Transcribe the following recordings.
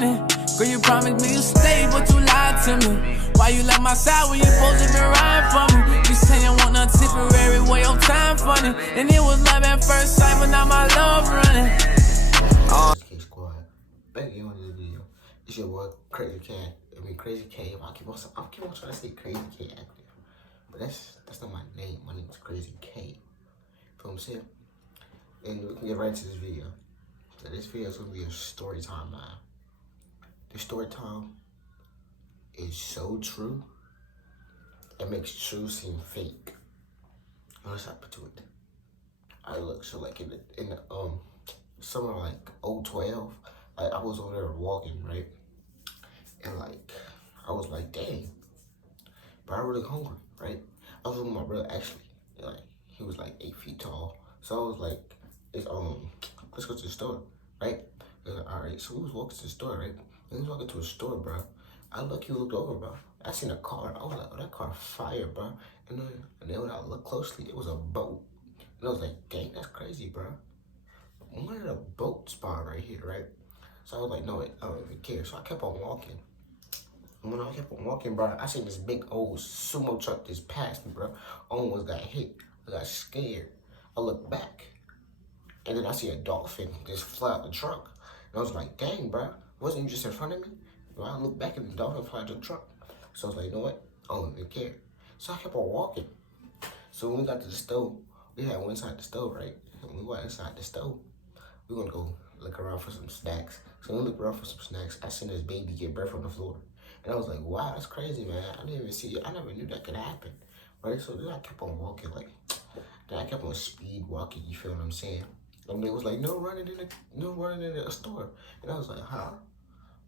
running. Girl, you promised me you stay, but you lied to me. Why you left my side when you supposed to be riding for me? You say you want a temporary way of time funny. And it was love at first sight, but now my love running. K Squad, back again on this video. It's your boy Crazy Cat. Crazy K. I keep on trying to say Crazy K active, but that's not my name. My name is Crazy K. You feel what I'm saying? And we can get right into this video. So this video is gonna be a story time, man. This story time is so true. It makes true seem fake. Let's hop to it. I look so like in the summer like 012, I was over there walking, right? And like I was like, dang, but I'm really hungry, right? I was with my brother actually. Like he was like 8 feet tall. So I was like, let's go to the store, right? Alright, so we was walking to the store, right? We was walking to a store, bro. I looked over, bro. I seen a car. I was like, oh, that car fire, bro. And then when I looked closely, it was a boat. And I was like, dang, that's crazy, bro. Where did a boat spawn right here, right? So I was like, no, I don't even care. So I kept on walking. And when I kept on walking, bro, I seen this big old sumo truck just passed me, bro. I almost got hit. I got scared. I looked back. And then I see a dolphin just fly out the truck. And I was like, dang, bro, wasn't you just in front of me? Well, I looked back and the dolphin fly out the truck. So I was like, you know what? I don't even care. So I kept on walking. So when we got to the stove, we had one inside the stove, right? And when we went inside the stove, we were gonna go look around for some snacks. So when we looked around for some snacks, I seen this baby get birth on the floor. And I was like, wow, that's crazy, man. I didn't even see it. I never knew that could happen. Right? So then I kept on walking, like, then I kept on speed walking, you feel what I'm saying? And they was like, no running in the store. And I was like, huh?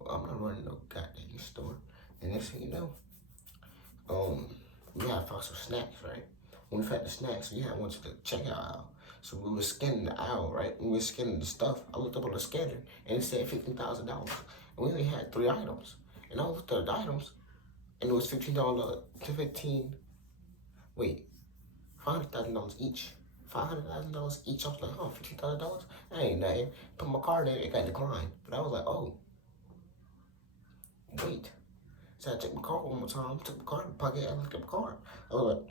Well, I'm not running no goddamn store. And next thing you know, we had found some snacks, right? When we found the snacks, we had went to the checkout aisle. So we were scanning the aisle, right? We were scanning the stuff. I looked up on the scanner and it said $15,000. And we only had 3 items. And I looked at the items and it was $500,000 each. $500,000 each. I was like, oh, $15,000? That ain't nothing. Put my card in, it got declined. But I was like, oh, wait. So I checked my card one more time, took my card in my pocket, I looked at my card. I was like,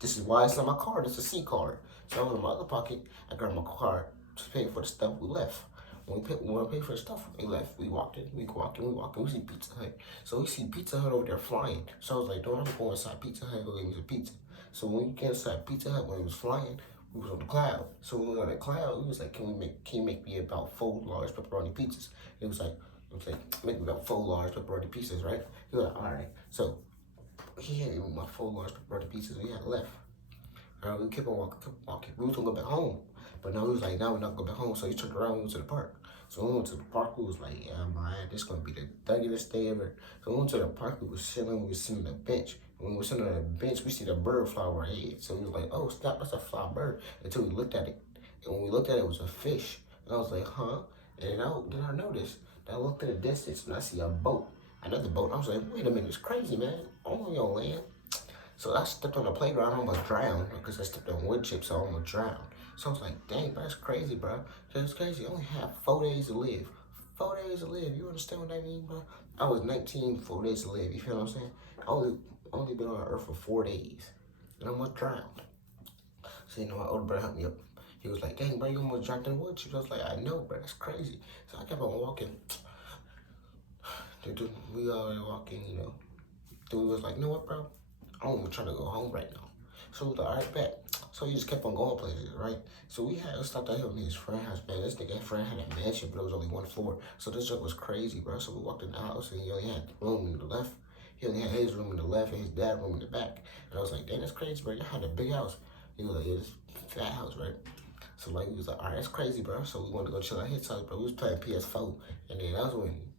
this is why it's not my card, it's a C card. So I went in my other pocket, I grabbed my card to pay for the stuff, we left. When we paid for the stuff, we left. We walked in, we see Pizza Hut. So we see Pizza Hut over there flying. So I was like, don't I'm going inside Pizza Hut, go get me some pizza. So when we get inside Pizza Hut, when it was flying, we was on the cloud. So when we were on the cloud, we was like, can you make me about 4 large pepperoni pizzas? It was like, make me about 4 large pepperoni pizzas, right? He was like, all right. So he had me my 4 large pepperoni pizzas we had left. We kept on walking. We was gonna go back home. But no, he was like, no, we're not going back home. So he turned around and went to the park. So when we went to the park, we was like, yeah, man, this is gonna be the thuggiest day ever. So we went to the park, we was sitting on the bench. When we were sitting on the bench, we see the bird fly over our head. So we was like, oh, stop, that's a fly bird. Until we looked at it. And when we looked at it, it was a fish. And I was like, huh? And then I noticed that I looked in the distance and I see a boat. Another boat. I was like, wait a minute, it's crazy, man. I'm on your land. So I stepped on the playground, I almost drowned because I stepped on wood chips, so I almost drowned. So I was like, dang, bro, that's crazy, bro. That's crazy. I only have 4 days to live. 4 days to live. You understand what that means, bro? I was 19, 4 days to live. You feel what I'm saying? I only been on Earth for 4 days, and I almost drowned. So you know, my older brother helped me up. He was like, dang, bro, you almost drowned in the wood chips. I was like, I know, bro, that's crazy. So I kept on walking. We all were walking, you know. Then we was like, you know what, bro? I'm even trying to go home right now. So we was like, all right, bet. So he just kept on going places, right? So we had stopped out here with his friend's house, man. This nigga friend had a mansion, but it was only 1 floor. So this joke was crazy, bro. So we walked in the house and he only had room in the left. He only had his room in the left and his dad's room in the back. And I was like, dang, that's crazy, bro. Y'all had a big house. He was like, yeah, it's a fat house, right? So like, he was like, all right, that's crazy, bro. So we wanted to go chill at his house, bro. We was playing PS4. And then that was when,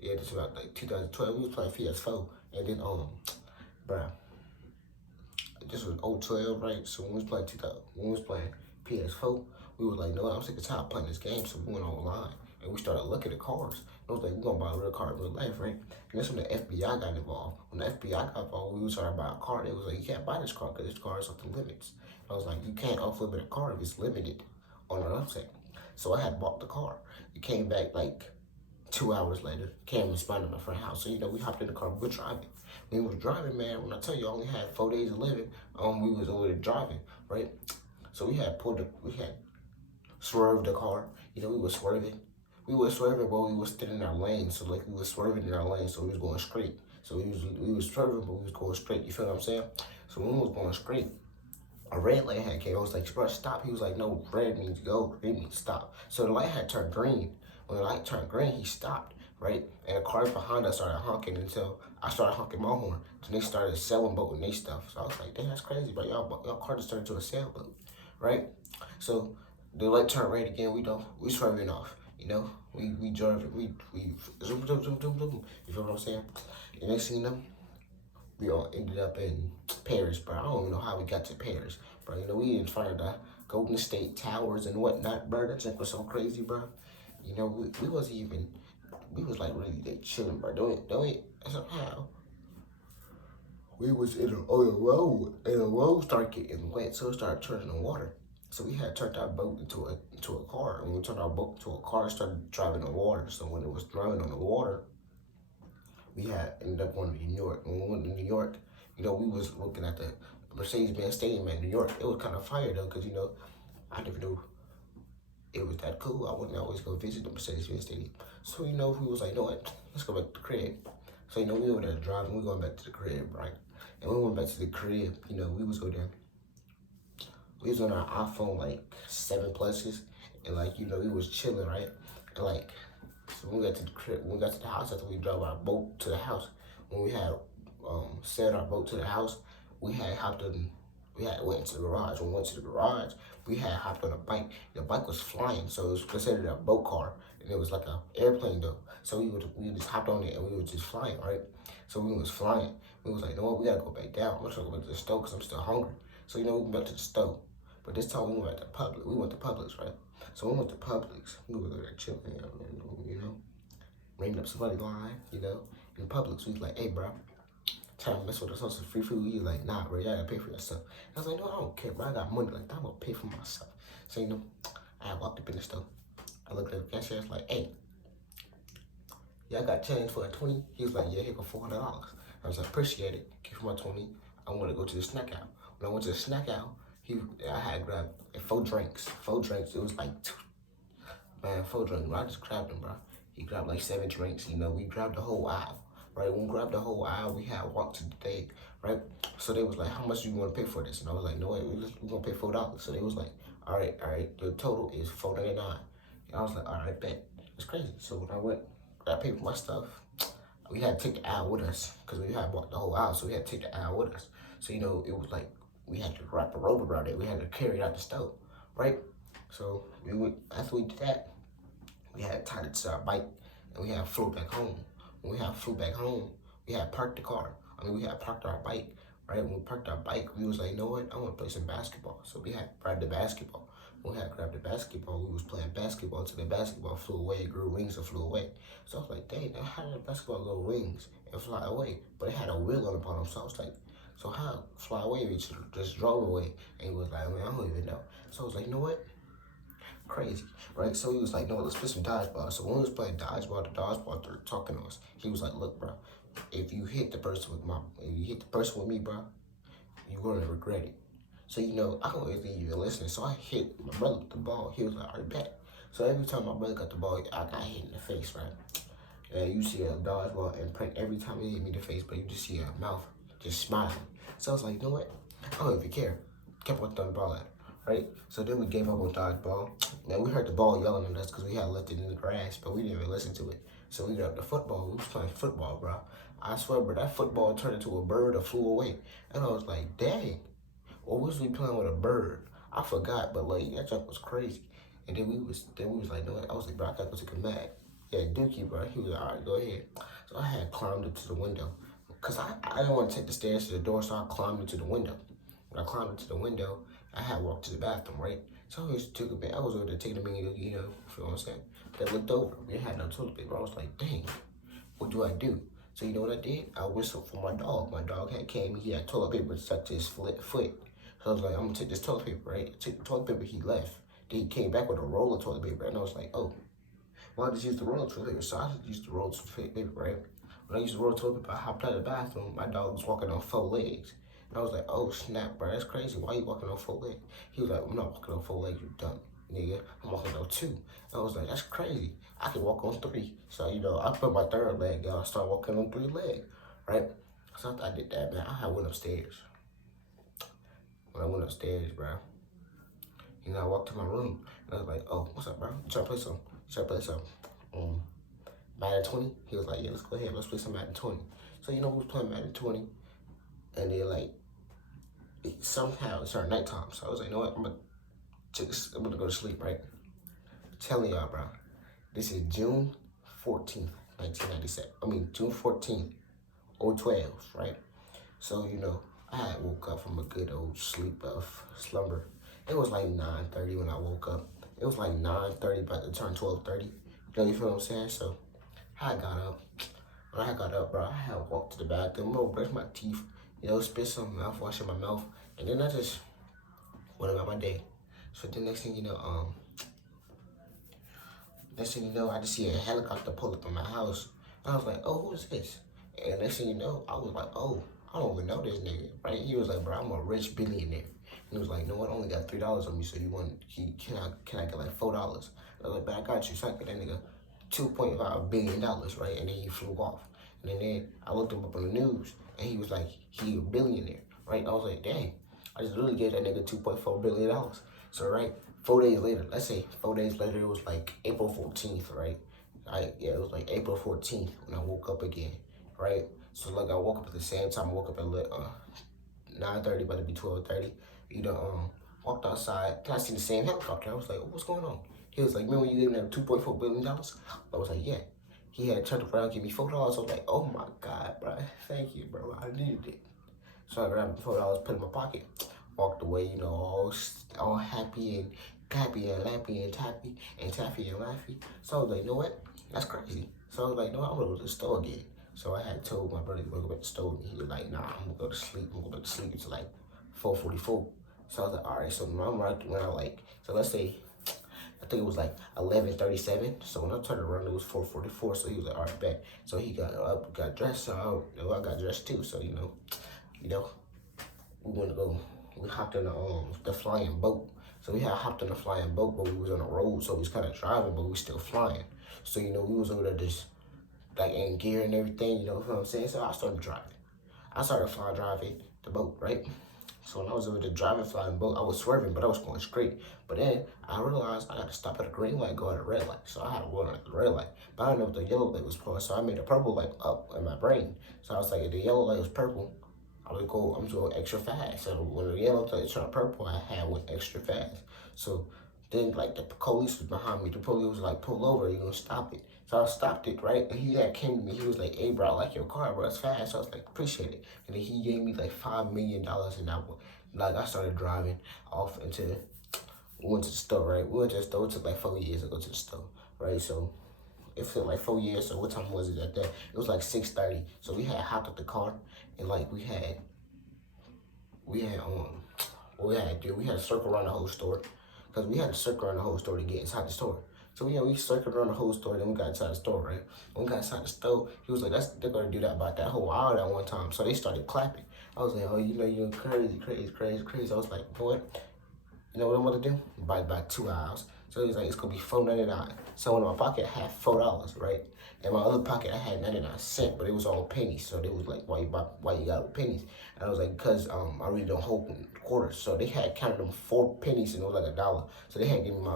yeah, this was about like 2012. We was playing PS4. And then, bro, this was 012, right? So when we was playing PS4, we was like, no, I'm sick of time playing this game. So we went online and we started looking at cars. And I was like, we're gonna buy a real car in real life, right? And that's when the FBI got involved. When the FBI got involved, we was trying to buy a car. They was like, you can't buy this car because this car is off the limits. And I was like, you can't off-limit a car if it's limited on our website. So I had bought the car. It came back like 2 hours later, came and spotted my friend's house. So, we hopped in the car, we were driving. When we was driving, man, when I tell you I only had 4 days of living, we was over there driving, right? So we had swerved the car. We was swerving. We was swerving, but we was still in our lane. So like we was swerving in our lane, so we was going straight. So we was swerving, but we was going straight. You feel what I'm saying? So when we was going straight, a red light had came. I was like, bro, stop. He was like, no, red means go, green means stop. So the light had turned green. When the light turned green, he stopped, right? And the cars behind us started honking until I started honking my horn. Then they started sailing boat and they stuff. So I was like, damn, that's crazy, bro. Y'all car just turned into a sailboat, right? So the light turned red again. We swerving off. We drove. We zoom, zoom, zoom, zoom, zoom. You feel what I'm saying? And next thing you know, we all ended up in Paris, bro. I don't even know how we got to Paris, bro. We in front of the Golden State Towers and whatnot, bro. That shit was so crazy, bro. We wasn't even, we was like really there chilling, bro. Don't it, somehow. We was on a road, and the road started getting wet, so it started turning to water. So we had turned our boat into a car, and when we turned our boat into a car, it started driving on water. So when it was driving on the water, we had ended up going to New York. When we went to New York, we was looking at the Mercedes-Benz Stadium in New York. It was kind of fire though, cause I didn't know it was that cool. I wouldn't always go visit the Mercedes-Benz Stadium. So we was like, you know what? Let's go back to the crib. So we over there driving. We going back to the crib, right? And when we went back to the crib, we was go there. We was on our iPhone like 7 pluses, and like we was chilling, right? And like so when we got to the crib, when we got to the house after we drove our boat to the house, when we had sailed our boat to the house, we had hopped on. We had went into the garage. When we went to the garage, we had hopped on a bike. The bike was flying, so it was considered a boat car, and it was like an airplane though. So we just hopped on it and we were just flying, right? So we was flying. We was like, you know what? We gotta go back down. I'm trying to go back to the stove because I'm still hungry. So we went back to the stove. But this time we went to Publix. We went to Publix, right? So we went to Publix. We were there chilling, ringing up somebody's line, In Publix, we was like, hey, bro, trying to mess with us on some free food. He was like, nah, bro, y'all gotta pay for yourself. I was like, no, I don't care, bro. I got money like that. I'm gonna pay for myself. So, I walked up in the store. I looked at the cashier. I was like, hey, y'all got change for a 20? He was like, yeah, here go $400. I was like, appreciate it. Give him my 20. I want to go to the snack out. When I went to the snack out, I had grabbed 4 drinks. 4 drinks. It was like 4 drinks. I just grabbed them, bro. He grabbed like 7 drinks. We grabbed the whole aisle. Right, when we grabbed the whole aisle, we had walked to the thing, right? So they was like, how much do you want to pay for this? And I was like, no, wait, we're going to pay $4. So they was like, all right, the total is $4.99. And I was like, all right, bet. It's crazy. So when I paid for my stuff, we had to take the aisle with us because we had walked the whole aisle, so we had to take the aisle with us. So, it was like, we had to wrap a rope around it. We had to carry it out the stove, right? So after we did that, we had tied it to our bike, and we had flew back home. When we had flew back home, we had parked the car. We had parked our bike, right? When we parked our bike, we was like, you know what? I want to play some basketball. So we had grabbed the basketball. When we had grabbed the basketball, we was playing basketball until the basketball flew away. It grew wings and flew away. So I was like, dang, how did the basketball grow wings and fly away? But it had a wheel on the bottom. So I was like, so how fly away? We just drove away. And he was like, man, I don't even know. So I was like, you know what? Crazy, right? So he was like, no, let's play some dodgeball. So when we was playing dodgeball, the dodgeball started talking to us. He was like, look, bro, if you hit the person with me, bro, you're gonna regret it. So I don't really even listen. So I hit my brother with the ball. He was like, all right, bet. So every time my brother got the ball, I got hit in the face, right? And you see a dodgeball and print every time he hit me in the face, but you just see a mouth just smiling. So I was like, you know what? I don't even care. Kept on throwing the ball at him. Right? So then we gave up on dodgeball. Now we heard the ball yelling at us because we had left it in the grass, but we didn't even listen to it. So we grabbed the football. We was playing football, bro. I swear, bro, that football turned into a bird that flew away. And I was like, dang. Or was we playing with a bird? I forgot, but like that junk was crazy. And then we was like, no, I was like, bro, I gotta go take a nap. Yeah, Dookie, bro. He was like, all right, go ahead. So I had climbed up to the window. Cause I didn't want to take the stairs to the door, so I climbed into the window. When I climbed into the window, I had walked to the bathroom, right? So I just took a bath. I was over there taking a minute, you know what I'm saying? But I looked over. We had no toilet paper. I was like, dang, what do I do? So you know what I did? I whistled for my dog. My dog had came. He had toilet paper stuck to his foot. So I was like, I'm gonna take this toilet paper, right? I took the toilet paper. He left. Then he came back with a roll of toilet paper, and I was like, oh. Well, I just used the roll toilet paper, so I just used the roll toilet paper, right? When I used the roll toilet paper, I hopped out of the bathroom. My dog was walking on 4 legs. And I was like, oh snap, bro, that's crazy. Why you walking on 4 legs? He was like, I'm not walking on 4 legs, you dumb nigga. I'm walking on 2. I was like, that's crazy. I can walk on 3. So, I put my 3rd leg down. I started walking on 3 legs, right? So after I did that, man, I went upstairs. When I went upstairs, bro, I walked to my room. And I was like, oh, what's up, bro? You trying to play some? Madden 20? He was like, yeah, let's go ahead. Let's play some Madden 20. So, we was playing Madden 20. And then, somehow it started nighttime. So I was like, you know what? I'm gonna go to sleep, right? I'm telling y'all, bro. This is June 14th, 1997. June 14th, 012, right? So, I had woke up from a good old sleep of slumber. It was like 9:30 when I woke up. It was like 9:30, about to turn 12:30. You feel what I'm saying? So, I got up. When I got up, bro, I had walked to the bathroom, brushed my teeth, spit some mouthwash in my mouth, and then I just went about my day. So the next thing you know, I just see a helicopter pull up in my house. I was like, oh, who's this? And next thing you know, I was like, oh, I don't even know this nigga, right? He was like, bro, I'm a rich billionaire. And he was like, no, I only got $3 on me, so can I get like $4? I was like, but I got you. So I get that nigga $2.5 billion, right? And then he flew off. And then I looked him up on the news, and he was like, he a billionaire, right? I was like, dang, I just really gave that nigga $2.4 billion. So, right, 4 days later, let's say 4 days later, it was like April 14th, right? It was like April 14th when I woke up again, right? So, I woke up at the same time. I woke up at 9:30, about to be 12:30. Walked outside, and I seen the same helicopter. I was like, what's going on? He was like, remember when you gave me that $2.4 billion? I was like, yeah. He had turned around and gave me $4. I was like, oh my God, bro. Thank you, bro. I needed it. So I grabbed the $4, put it in my pocket, walked away, all happy and lappy and tappy and taffy and laughy. So I was like, you know what? That's crazy. So I was like, no, I'm gonna go to the store again. So I had told my brother to go back to the store, and he was like, nah, I'm gonna go to sleep. I'm gonna go back to sleep until like 4:44. So I was like, all right. So I'm right when so let's say, I think it was like 11:37. So when I turned around, it was 4:44. So he was like, all right, bet. So he got up, got dressed. So I got dressed too. So we hopped in the flying boat. So we had hopped in the flying boat, but we was on the road, so we was kind of driving, but we still flying. So we was over there just in gear and everything. You know what I'm saying? So I started driving. I started driving the boat, right? So when I was over there driving, flying boat, I was swerving, but I was going straight. But then I realized I got to stop at a green light, go at a red light. So I had to run at the red light. But I didn't know what the yellow light was for. So I made a purple light up in my brain. So I was like, if the yellow light was purple, I'm just going extra fast. So when the yellow light turned purple, I went extra fast. So then the police was behind me. The police was like, pull over, you're gonna stop it. So I stopped it, right? And he came to me, he was like, hey bro, I like your car, bro, it's fast. So I was like, appreciate it. And then he gave me like $5 million, and I started driving off we went to the store, right? We went to the store, it took like 4 years to go to the store, right? So it felt like 4 years. So what time was it at that? It was like 6:30. So we had hopped up the car, and we had we had to circle around the whole store, because we had to circle around the whole store to get inside the store. So we circled around the whole store, then we got inside the store, right? When we got inside the store, he was like, they're gonna do that about that whole hour that one time. So they started clapping. I was like, oh, you're crazy. I was like, you know what? You know what I'm gonna do? By about 2 hours. So he's like, it's gonna be $4.99. So in my pocket I had $4, right? In my other pocket I had 99 cents, but it was all pennies. So they was like, why you got pennies? And I was like, because I really don't hold quarters. So they had counted them 4 pennies, and it was like $1. So they had given me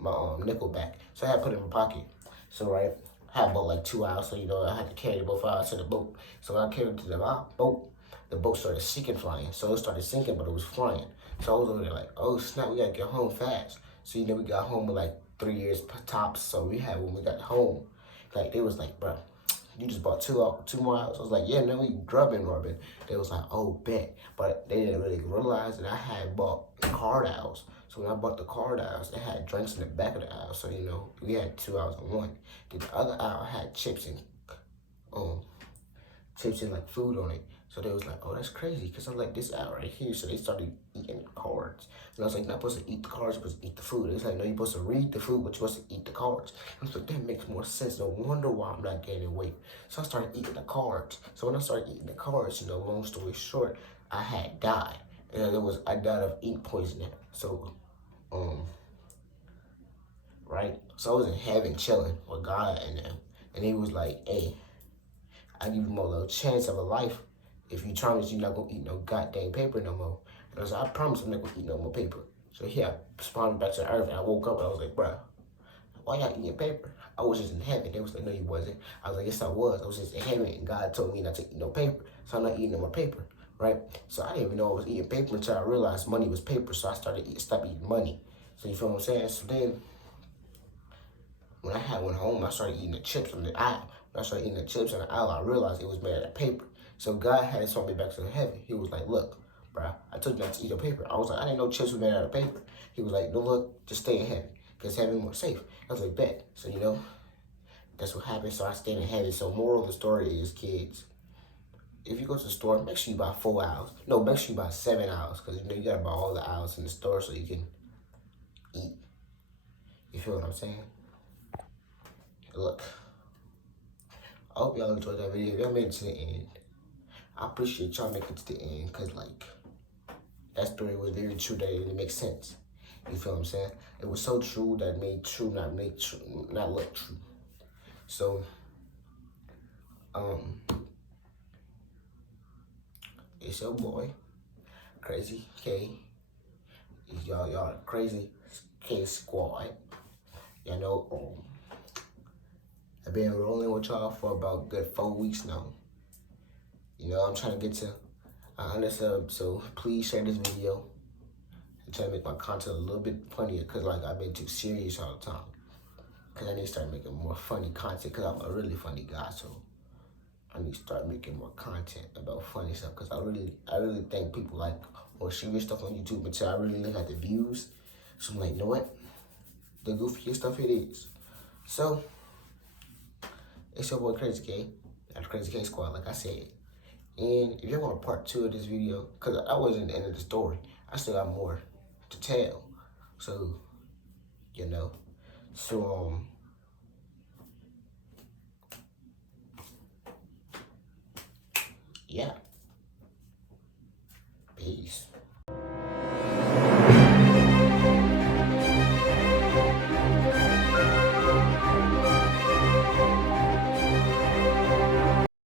my nickel back. So I had put it in my pocket. So right, I had about 2 hours, so I had to carry both hours to the boat. So when I carried it to the boat, the boat started sinking, flying. So it started sinking, but it was flying. So I was over there like, oh snap, we gotta get home fast. So we got home with 3 years tops. So when we got home, they was like, bro, you just bought 2 more hours. I was like, yeah, no, we grubbing, Robin. They was like, oh, bet. But they didn't really realize that I had bought card hours. So when I bought the card hours, they had drinks in the back of the aisle. So, we had 2 hours in one. The other aisle had chips and chips and like food on it. So they was like, oh, that's crazy, because I'm like, this out right here. So they started eating the cards. And I was like, not supposed to eat the cards, you're supposed to eat the food. It was like, no, you're supposed to read the food, but you're supposed to eat the cards. I was like, that makes more sense. No wonder why I'm not gaining weight. So I started eating the cards. So when I started eating the cards, long story short, I had died. And I died of eating poisoning. So, right? So I was in heaven chilling with God and them. And he was like, hey, I give you more little chance of a life if you promise you're not gonna eat no goddamn paper no more. And I was like, I promise I'm not gonna eat no more paper. So yeah, I spawned back to the earth and I woke up and I was like, bruh, why y'all eating paper? I was just in heaven. They was like, no, you wasn't. I was like, yes, I was. I was just in heaven and God told me not to eat no paper. So I'm not eating no more paper, right? So I didn't even know I was eating paper until I realized money was paper. So I stopped eating money. So you feel what I'm saying? So then when I went home, I started eating the chips on the aisle. When I started eating the chips on the aisle, I realized it was made out of paper. So God had to send me back to heaven. He was like, look, bro, I told you not to eat the paper. I was like, I didn't know chips were made out of paper. He was like, no, look, just stay in heaven, because heaven more safe. I was like, bet. So, that's what happened. So I stayed in heaven. So moral of the story is, kids, if you go to the store, make sure you buy 4 hours. No, make sure you buy 7 hours, because, you got to buy all the hours in the store so you can eat. You feel what I'm saying? Look, I hope y'all enjoyed that video. If y'all made it to the end, I appreciate y'all making it to the end, because, that story was very true, that it makes sense. You feel what I'm saying? It was so true that it made true not look true. So, it's your boy, Crazy K. Y'all Crazy K Squad. I've been rolling with y'all for about good 4 weeks now. I'm trying to get to 100 subs, so please share this video. I'm trying to make my content a little bit funnier, because I've been too serious all the time. Because I need to start making more funny content, because I'm a really funny guy, so I need to start making more content about funny stuff, because I really think people like more serious stuff on YouTube until I really look at the views. So I'm like, you know what? The goofiest stuff it is. So, it's your boy Crazy K. That's Crazy K Squad, like I said. And if you want a part 2 of this video, because I wasn't the end of the story, I still got more to tell. So, yeah.